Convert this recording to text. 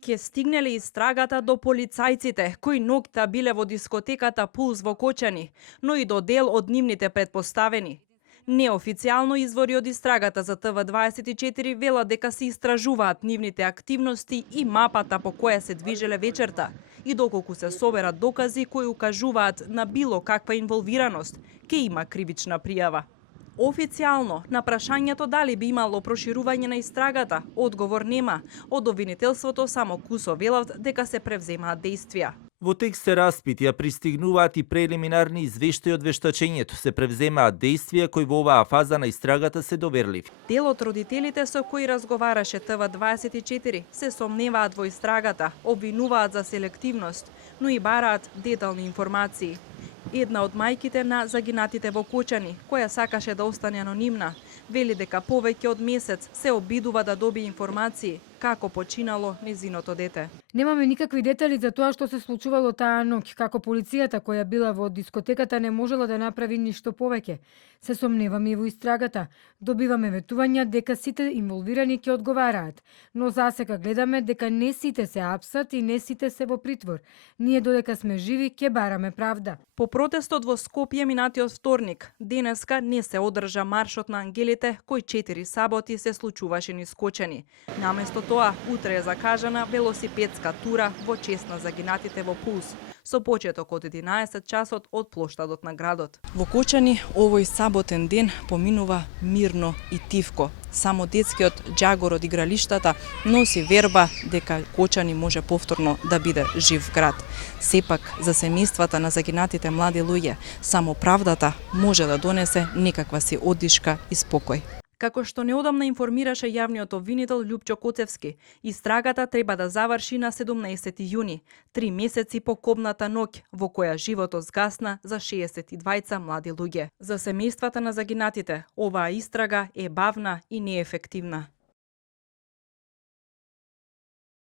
Ке стигнеле истрагата до полицајците, кои ноќта биле во дискотеката Пулс во Кочани, но и до дел од нивните претпоставени. Неофицијално извори од истрагата за ТВ24 велат дека се истражуваат нивните активности и мапата по која се движеле вечерта, и доколку се соберат докази кои укажуваат на било каква инволвираност, ке има кривична пријава. Официјално, на прашањето дали би имало проширување на истрагата, одговор нема. Од обвинителството само кусо велат дека се превземаат дејствија. Во текст се распит ја пристигнуваат и прелиминарни извештаи од вештачењето, се превземаат дејствија кои во оваа фаза на истрагата се доверливи. Дел од родителите со кои разговараше ТВ24 се сомневаат во истрагата, обвинуваат за селективност, но и бараат детални информации. Една од мајките на загинатите во Кочани, која сакаше да остане анонимна, вели дека повеќе од месец се обидува да добие информации како починало незиното дете. Немаме никакви детали за тоа што се случувало таа ноќ, како полицијата која била во дискотеката не можела да направи ништо повеќе. Се сомневаме и во истрагата. Добиваме ветувања дека сите инволвирани ќе одговараат, но засега гледаме дека не сите се апсат и не сите се во притвор. Ние додека сме живи ќе бараме правда. По протестот во Скопје минатиот вторник, денеска не се одржа маршот на ангелите, кој 4 саботи се случуваше низ Кочани. Наместо тоа, утре е закажана велосипедска тура во чест на загинатите во Пулс, со почеток од 11 часот од плоштадот на градот. Во Кочани овој саботен ден поминува мирно и тивко. Само детскиот џагор од игралиштата носи верба дека Кочани може повторно да биде жив град. Сепак, за семејствата на загинатите млади луѓе, само правдата може да донесе некаква си оддишка и спокој. Како што неодамна информираше јавниот обвинител Љупчо Коцевски, истрагата треба да заврши на 17 јуни, 3 месеци по кобната ноќ во која животот згасна за 62 млади луѓе. За семејствата на загинатите, оваа истрага е бавна и неефективна.